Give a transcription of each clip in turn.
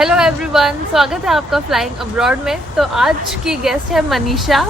Hello everyone, स्वागत है आपका फ्लाइंग अब्रॉड में। तो आज की गेस्ट है मनीषा।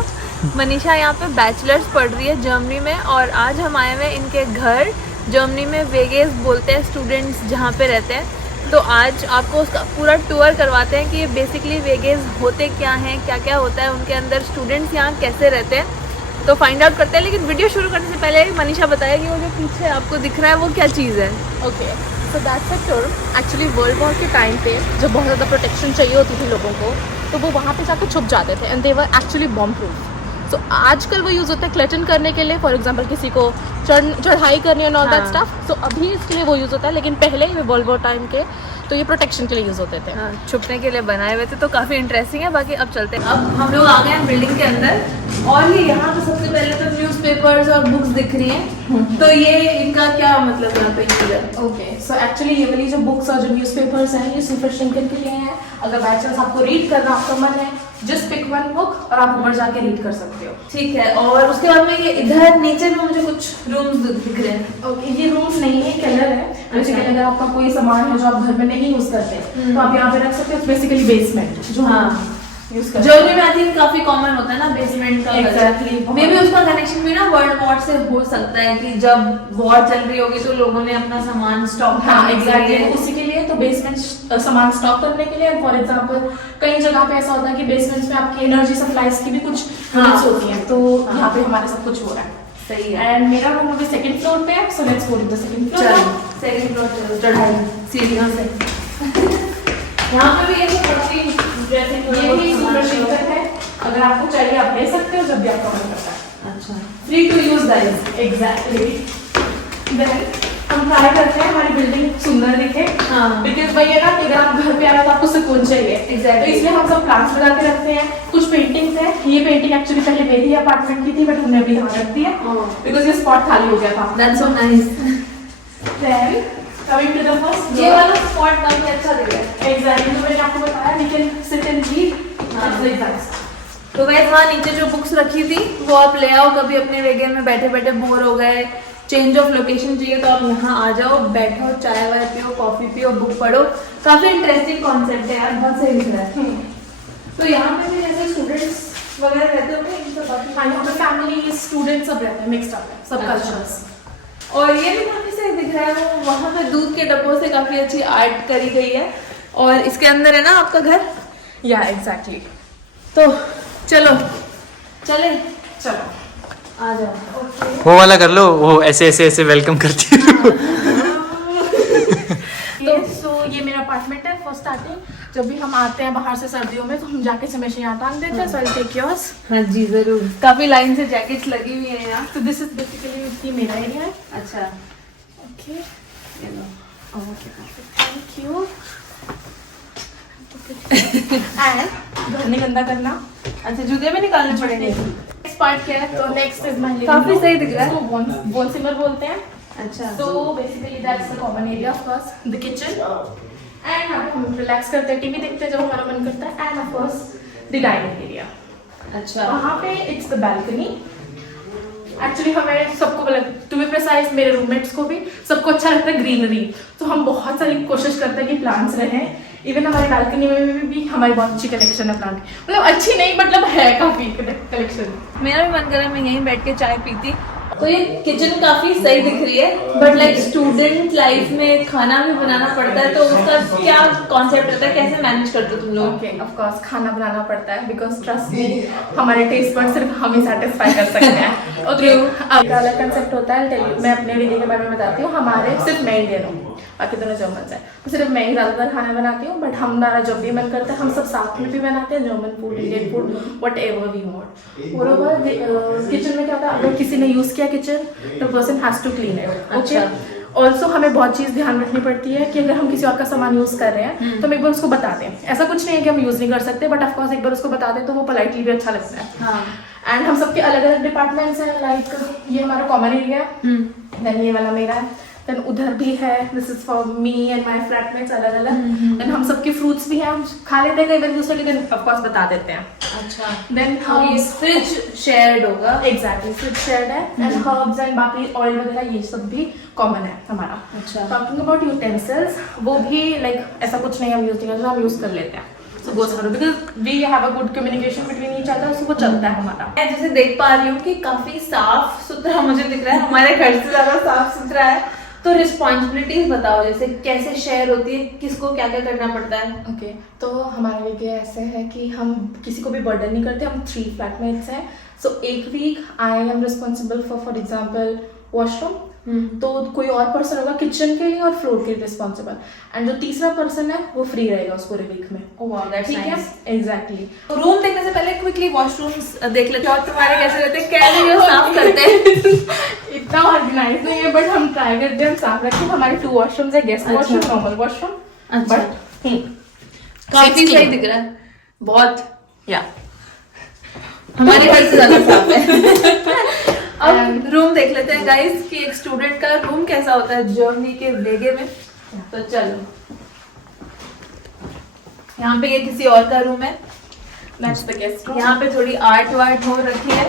मनीषा यहाँ पे बैचलर्स पढ़ रही है जर्मनी में, और आज हम आए हुए हैं इनके घर। जर्मनी में वेगेस बोलते हैं स्टूडेंट्स जहाँ पे रहते हैं। तो आज आपको उसका पूरा टूर करवाते हैं कि ये बेसिकली वेगेस होते क्या हैं, क्या क्या होता है उनके अंदर, स्टूडेंट्स यहाँ कैसे रहते हैं। तो फाइंड आउट करते हैं। लेकिन वीडियो शुरू करने से पहले मनीषा बताया कि वो जो पीछे आपको दिख रहा है वो क्या चीज़ है। Okay, so that's a term. Actually world war के टाइम पे जब बहुत ज़्यादा प्रोटेक्शन चाहिए होती थी लोगों को, तो वो वहाँ पे जाकर छुप जाते थे and they were actually bomb proof. So आजकल वो यूज़ होता है क्लेटन करने के लिए, फॉर एग्जांपल किसी को चढ़ाई करनी है, ऑल दैट स्टफ। सो अभी इसके लिए वो यूज़ होता है, लेकिन पहले वर्ल्ड वॉर टाइम के तो ये प्रोटेक्शन के लिए यूज़ होते थे। हाँ, छुपने के लिए बनाए हुए थे। तो काफ़ी इंटरेस्टिंग है। बाकी अब चलते हैं। अब हम लोग आ गए हैं बिल्डिंग के अंदर, और ये यहाँ पे सबसे पहले तो न्यूज़पेपर्स और बुक्स दिख रही हैं। तो ये इनका क्या मतलब यहाँ पे यूज है? ओके, सो एक्चुअली ये वाली जो बुक्स और जो न्यूज़पेपर्स हैं ये सुपर शिंकन के लिए हैं। अगर बाई चांस आपको रीड करना आपका मन है, जस्ट पिक वन बुक और आप ऊपर जाके रीड कर सकते हो। ठीक है। और उसके बाद में ये इधर नीचे में मुझे कुछ रूम्स दिख रहे हैं। ओके, ये रूम्स नहीं है, केलर है। बेसिकली अगर आपका कोई सामान है जो आप घर में नहीं यूज करते तो आप यहाँ पे रख सकते हो। बेसिकली बेसमेंट जो यूज करते जर्मनी में आई थिंक काफी कॉमन होता है ना बेसमेंट का। Exactly. मे भी उसका कनेक्शन भी ना वर्ल्ड वॉर से हो सकता है कि जब वॉर चल रही होगी तो लोगों ने अपना सामान स्टॉक एग्जैक्टली उसी के लिए। तो बेसमेंट सामान स्टॉक करने के लिए, फॉर एग्जांपल कई जगह पे ऐसा होता है कि बेसमेंट्स में आपकी एनर्जी सप्लाईज की भी कुछ यूनिट्स होती हैं, तो यहाँ पे हमारे सब कुछ हो रहा है। सही है। एंड मेरा रूम अभी सेकंड फ्लोर पे है, so let's go to the second floor. Second floor चलो, चढ़ाई सीढ़ियों से। यहाँ पे भी ये काफी ड्रेसिंग, ये भी सुपर शिंकन है। अगर आपको चाहिए आप ले सकते हो जब भी आपका मन करता है। अच्छा, free to use guys. Exactly. Then हम ट्राई करते हैं हमारी बिल्डिंग सुंदर दिखे। बिकॉज वही है ना कि अगर आप घर पे आ रहे हो तो आपको सुकून चाहिए। एग्जैक्टली। तो इसलिए हम सब प्लांट्स लगा के रखते हैं। कुछ पेंटिंग्स है। ये पेंटिंग एक्चुअली पहले मेरी अपार्टमेंट की थी, बट हमने अभी यहाँ रख दी है बिकॉज ये स्पॉट खाली हो गया था। That's so nice. Then coming to the first, ये वाला स्पॉट काफी अच्छा दिख रहा है। एग्जैक्टली जो मैंने आपको बताया, we can sit and read. That's like that. तो गाइस वहाँ नीचे जो बुक्स रखी थी वो आप ले आओ। कभी अपने वेगन में बैठे बैठे बोर हो गए, चेंज ऑफ लोकेशन चाहिए, तो आप यहाँ आ जाओ, बैठो, चाय वाय पियो, कॉफी पियो, बुक पढ़ो। काफी इंटरेस्टिंग कॉन्सेप्ट है यार, बहुत सही दिख रहा है। तो यहाँ पे भी जैसे स्टूडेंट्स वगैरह रहते होंगे, इनसे काफी यहाँ पे फैमिली स्टूडेंट सब रहते हैं, मिक्स्ड अप है सब कल्चर्स। और ये भी काफी सही दिख रहा है। वो वहाँ पे दूध के डब्बों से काफी अच्छी आर्ट करी गई है। और इसके अंदर है ना आपका घर। या एग्जैक्टली। तो चलो चले, चलो आ जाओ। वो वाला कर लो, वो ऐसे ऐसे ऐसे वेलकम करती है। तो सो ये मेरा अपार्टमेंट है। फर्स्ट स्टार्टिंग जब भी हम आते हैं बाहर से सर्दियों में तो हम जाके से हमेशा यहाँ टांग देते हैं। सो आई टेक योर्स। हाँ जी जरूर। काफी लाइन से जैकेट्स लगी हुई है यहाँ। तो दिस इज बेसिकली मेरा एरिया है। अच्छा, ओके, ये लो। Okay, thank you. एंड घर नहीं गंदा करना। अच्छा, जूते भी निकालने पड़ेंगे। नेक्स्ट पार्ट क्या है? तो नेक्स्ट इज माय काफी सही दिख रहा है। इसको बोन सिंगर बोलते हैं। अच्छा, So basically that's the common area of course, the kitchen, and हम relax करते हैं, टीवी देखते हैं जब हमारा मन करता है, and of course the dining area. अच्छा। वहाँ पे it's the balcony. Actually हमें सबको मतलब to be precise मेरे roommates को भी सबको अच्छा लगता है ग्रीनरी, तो हम बहुत सारी कोशिश करते हैं कि प्लांट्स रहें। इवन हमारे बालकनी में भी हमारी बहुत अच्छी कलेक्शन है प्लांट, मतलब अच्छी नहीं मतलब है काफी कलेक्शन। मेरा भी मन कर रहा है मैं यहीं बैठ के चाय पीती। तो ये किचन काफी सही दिख रही है, बट लाइक स्टूडेंट लाइफ में खाना भी बनाना पड़ता है, तो उसका क्या कॉन्सेप्ट रहता है, कैसे मैनेज करते हो तुम लोग? ओके, ऑफ कोर्स खाना बनाना पड़ता है बिकॉज ट्रस्ट मी हमारे टेस्ट बड सिर्फ हम ही सेटिस्फाई कर सकते हैं। ओके, एक अलग कंसेप्ट होता है। मैं अपने दीदी के बारे में बताती हूँ। हमारे सिर्फ मैं इंडियन हूँ, बाकी दोनों जर्मन है, तो सिर्फ मैं ही ज़्यादातर खाना बनाती हूँ। बट हमारा जब भी मन करता है हम सब साथ में भी बनाते हैं, German food, Indian food, whatever we want. Moreover kitchen में क्या होता है, अगर किसी ने यूज़ किया किचन तो person has to clean it. Okay, also हमें बहुत चीज़ ध्यान रखनी पड़ती है कि अगर हम किसी और का सामान यूज़ कर रहे हैं तो हम एक बार उसको बता दें। ऐसा कुछ नहीं है कि हम यूज़ नहीं कर सकते, बट ऑफकोर्स एक बार उसको बता दें तो वो पोलाइटली भी अच्छा लगता है। एंड हम सबके अलग अलग डिपार्टमेंट्स हैं। लाइक ये हमारा कॉमन एरिया है, देन ये वाला मेरा है, देन उधर भी है, this is for me and my flatmates अलग अलग। देन हम सबके फ्रूट्स भी हैं, हम खा लेते हैं कई बार दूसरे, लेकिन ऑफ कोर्स बता देते हैं। अच्छा, देन और ये फ्रिज शेयर्ड होगा। एग्जैक्टली फ्रिज शेयर्ड है एंड हर्ब्स एंड बाकी ऑयल वगैरह ये सब भी कॉमन है हमारा। अच्छा। टॉकिंग अबाउट यूटेंसिल्स, वो भी लाइक ऐसा कुछ नहीं हम यूज नहीं करते, हम यूज कर लेते हैं। So goes for because we have a good communication between each other, so वो चलता है हमारा। मैं जैसे देख पा रही हूँ कि काफी साफ सुथरा मुझे दिख रहा है, हमारे घर से ज्यादा साफ सुथरा है। तो रिस्पॉन्सिबिलिटीज बताओ, जैसे कैसे शेयर होती है, किसको क्या क्या करना पड़ता है? ओके तो हमारे लिए ऐसे है कि हम किसी को भी बर्डन नहीं करते, हम 3 फ्लैटमेट्स हैं। सो एक week I am responsible for example washroom, तो कोई और पर्सन होगा किचन के लिए और फ्लोर के लिए रिस्पॉन्सिबल, एंड जो तीसरा पर्सन है वो फ्री रहेगा उस पूरे वीक में। ठीक है, एग्जैक्टली। रूम देखने से पहले क्विकली वॉशरूम्स देख लेते हैं और तुम्हारे कैसे रहते हैं, कैसे ये साफ करते हैं? इतना ऑर्गेनाइज नहीं है बट हम ट्राई करते हैं, हम साफ रखें। हमारे 2 वॉशरूम्स है, गेस्ट वॉशरूम, नॉर्मल वॉशरूम। अच्छा। बट काफी सही दिख रहा है, बहुत। या हमारे घर से ज्यादा साफ है। अब रूम देख लेते हैं गाइस कि एक स्टूडेंट का रूम कैसा होता है जर्मनी के वेगे में। तो चलो, यहाँ पे ये किसी और का रूम है, दैट्स द गेस्ट रूम। यहाँ पे थोड़ी आर्ट वार्ट हो रखी है।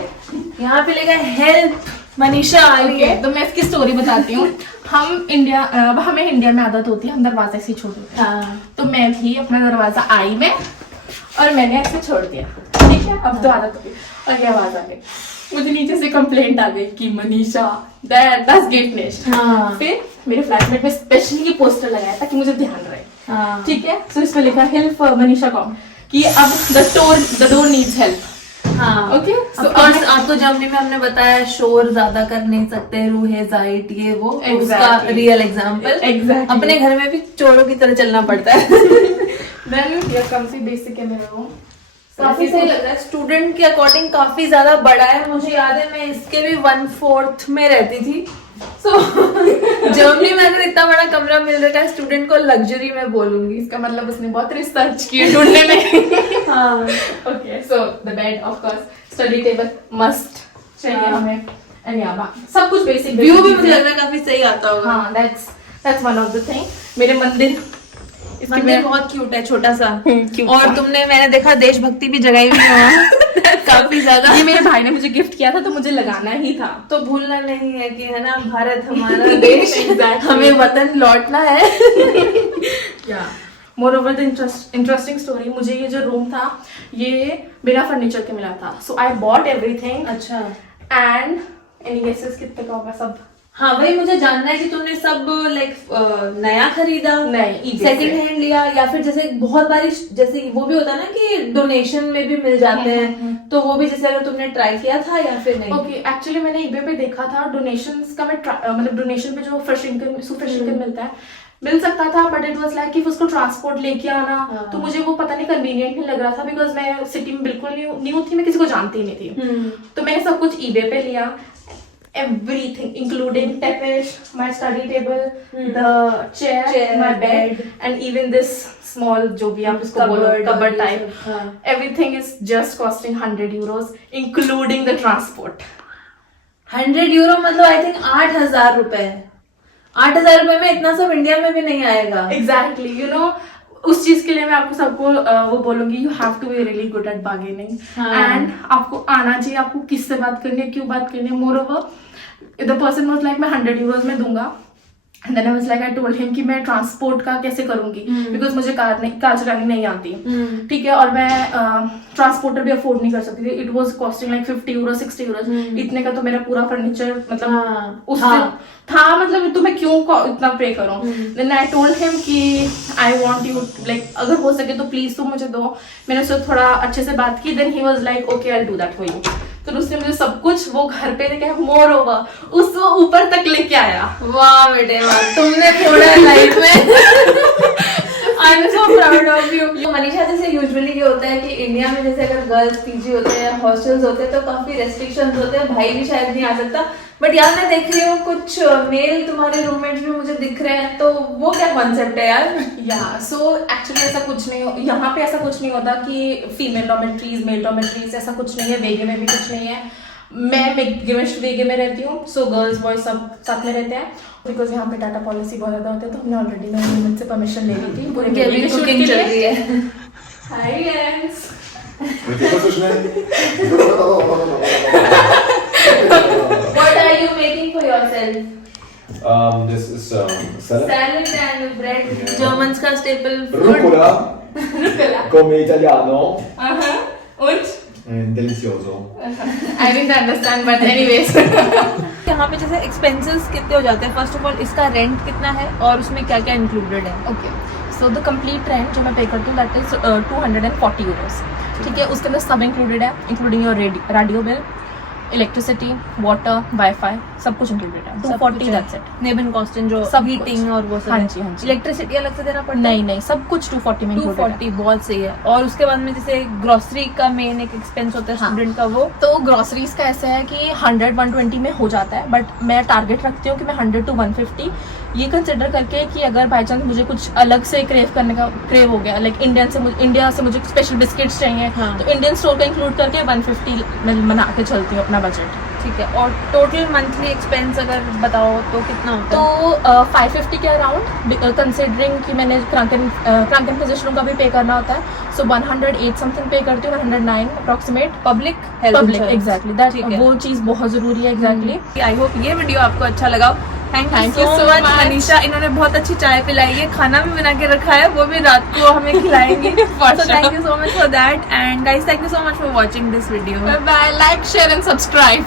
यहाँ पे लिखा है हेल्प मनीषा आ रही है। तो मैं इसकी स्टोरी बताती हूँ। हम इंडिया, अब हमें इंडिया में आदत होती है हम दरवाजे से छोड़ देते हैं। हाँ। तो मैं भी अपना दरवाजा आई में और मैंने ऐसे छोड़ दिया। ठीक है, अब तो आदत होगी। और ये आवाज आ गई, मुझे नीचे से कंप्लेंट आ गई कि मनीषा दैट्स गेट नेस्ट। हाँ। फिर मेरे फ्लैटमेट में स्पेशली ये पोस्टर लगाया था कि मुझे ध्यान रहे। हाँ। ठीक है, तो इस पे लिखा हेल्प मनीषा कॉम कि अब द डोर नीड्स हेल्प। हाँ। ओके, सो आपको जर्मनी में हमने बताया शोर ज्यादा कर नहीं सकते, रूहेजाइट ये वो, तो उसका Exactly. Real example. Exactly. अपने घर में भी चोरों की तरह चलना पड़ता है। देन ये काफी बेसिक है मेरा रूम। काफी सही लग रहा है, स्टूडेंट के अकॉर्डिंग काफी ज्यादा बड़ा है। मुझे याद है मैं इसके भी 1/4 में रहती थी। सो जर्मनी में अगर इतना बड़ा कमरा मिल रहा है स्टूडेंट को, लग्जरी में बोलूंगी। इसका मतलब उसने बहुत रिसर्च की है ढूंढने में। हाँ। Okay, so the bed of course, study table must चाहिए हमें, एंड या सब कुछ बेसिक। व्यू भी मुझे लग रहा है काफी सही आता होगा। हाँ, that's one of the thing. मेरे मंदिर, इसकी मंदिर बहुत क्यूट है, छोटा सा। cute और सा। तुमने, मैंने देखा देशभक्ति भी जगाई हुई है वहाँ। काफी ज्यादा। ये मेरे भाई ने मुझे गिफ्ट किया था तो मुझे लगाना ही था। तो भूलना नहीं है कि है ना, भारत हमारा देश, Exactly. हमें वतन लौटना है। या more over the interesting story, मुझे ये जो रूम था ये बिना फर्नीचर के मिला था। सो आई बॉट एवरीथिंग। अच्छा। एंड एनी गेसेस कितने का होगा? सब हाँ भाई, मुझे जानना है कि तुमने सब लाइक नया खरीदा, नहीं, सेकंड हैंड लिया, या फिर जैसे बहुत बारी जैसे वो भी होता है ना कि डोनेशन में भी मिल जाते हैं, तो वो भी जैसे अगर तुमने ट्राई किया था या फिर नहीं? ओके, एक्चुअली मैंने eBay पे देखा था डोनेशंस का। मैं मतलब डोनेशन पे जो फ्रेश इनकम मिलता है, मिल सकता था, बट इट वाज लाइक कि उसको ट्रांसपोर्ट लेके आना, तो मुझे वो पता नहीं कन्वीनियंट नहीं लग रहा था, बिकॉज मैं सिटी में बिल्कुल न्यू थी, मैं किसी को जानती ही नहीं थी। तो मैंने सब कुछ eBay पे लिया, everything including tapesh, my study table, the chair, my bed, and even this small जो भी आप उसको बोलो cupboard type, everything is just costing 100 euros including the transport। 100 euro मतलब आई थिंक 8,000 रुपए। 8,000 रुपए में इतना सब इंडिया में भी नहीं आएगा। Exactly, you know, उस चीज के लिए मैं आपको सबको वो बोलूंगी, you have to be really good at bargaining, and आपको आना चाहिए, आपको किससे बात करनी है, क्यों बात करनी है। Moreover the person was like मैं 100 यूरोज में दूंगा, and then I was like I told him कि मैं ट्रांसपोर्ट का कैसे करूंगी, बिकॉज मुझे कार चलानी नहीं आती। ठीक है, और मैं ट्रांसपोर्टर भी अफोर्ड नहीं कर सकती थी। It was costing like 50 euro 60 euro. इतने का तो मेरा पूरा फर्नीचर मतलब उससे था, मतलब तो मैं क्यों इतना पे करूं। देन आई टोल्ड हिम कि आई वांट यू लाइक अगर हो सके तो प्लीज तुम मुझे दो। मैंने उससे थोड़ा अच्छे से बात की, then he was like okay I will do that for you. तो उसने मुझे सब कुछ वो घर पे लेके मोर ओवर उसको ऊपर तक लेके आया। वाह बेटे वाह, तुमने थोड़ा लाइफ में I am so proud of you. Manisha, जैसे यूजुअली ये होता है कि इंडिया में जैसे अगर गर्ल्स पीजी होते हैं, हॉस्टल्स होते हैं, तो काफी रेस्ट्रिक्शंस होते हैं, भाई भी शायद नहीं आ सकता, बट यार मैं देख रही हूँ कुछ मेल तुम्हारे रूममेट्स भी मुझे दिख रहे हैं, तो वो क्या कॉन्सेप्ट है यार? या सो एक्चुअली ऐसा कुछ नहीं, यहाँ पे ऐसा कुछ नहीं होता कि फीमेल डॉर्मेट्रीज मेल डॉर्मेट्रीज, ऐसा कुछ नहीं है। वेगे में भी कुछ नहीं है। मैं वेगे में रहती हूँ, सो गर्ल्स बॉयज सब साथ में रहते हैं, बिकॉज यहाँ पे डाटा पॉलिसी बहुत ज्यादा होता है। तो हमने ऑलरेडी मैंने से परमिशन ले ली थी पूरे कुकिंग चल रही है। Hi friends, What are you making for yourself? This is salad. Salad and bread. Germans का staple food. Rucola, come italiano, Und? delizioso. I didn't understand, but anyways. यहाँ पे जैसे एक्सपेंसेस कितने हो जाते हैं? फर्स्ट ऑफ ऑल इसका rent कितना है और उसमें क्या क्या इंक्लूडेड है? Okay. So the complete rent जो मैं पे करती हूँ that is 240 euros. ठीक है, उसके अंदर सब इंक्लूडेड है, including your radio bill, electricity, water, wifi, सब कुछ इंक्लूडेड है. 240 that's it. नेबन कॉस्टिंग जो सब हीटिंग और वो सब. हाँ जी, हाँ जी. इलेक्ट्रिसिटी अलग से देना पड़ता है? नहीं नहीं, सब कुछ 240 में इंक्लूडेड है. 240 बहुत सही है. और उसके बाद में जैसे ग्रोसरी का मेन एक एक्सपेंस होता है हाँ. स्टूडेंट का, वो तो ग्रोसरीज का ऐसा है कि 100-120 में हो जाता है, बट मैं टारगेट रखती हूँ कि मैं 100 to 150 ये कंसिडर करके कि अगर बाई चांस मुझे कुछ अलग से क्रेव हो गया, लाइक इंडिया से मुझे स्पेशल बिस्किट्स चाहिए, हाँ. तो इंडियन स्टोर का इंक्लूड करके 150 मैं बना के चलती हूँ अपना बजट. ठीक है. और टोटल मंथली एक्सपेंस अगर बताओ तो कितना होता तो है? 550 के अराउंड, कंसिडरिंग कि मैंने क्रैंकन पोजिशनों का भी पे करना होता है. सो 108 समथिंग पे करती हूँ, 109 approximate. Public health public exactly that, ठीक है. वो चीज़ बहुत ज़रूरी है. एग्जैक्टली. आई होप ये वीडियो आपको अच्छा लगा. Thank Thank you you so so much much. Manisha. इन्होंने बहुत अच्छी चाय पिलाई है, खाना भी बना के रखा है, वो भी रात को हमें खिलाएंगी. So thank you so much for that. And guys, thank you so much for watching this video. Bye, like, share and subscribe.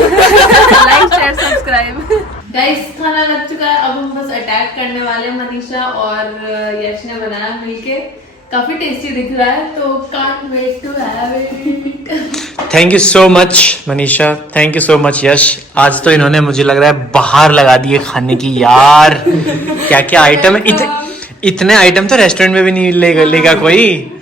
Like, share, subscribe. Guys, खाना लग चुका है. अब हम बस अटैक करने वाले हैं. मनीषा और यश ने बनाया मिलके. काफी टेस्टी दिख रहा है, तो can't wait to have it. Thank you so much Manisha, thank you so much Yash. आज तो इन्होंने मुझे लग रहा है बाहर लगा दिए खाने की यार. क्या क्या आइटम है, इतने आइटम तो रेस्टोरेंट में भी नहीं लेगा कोई.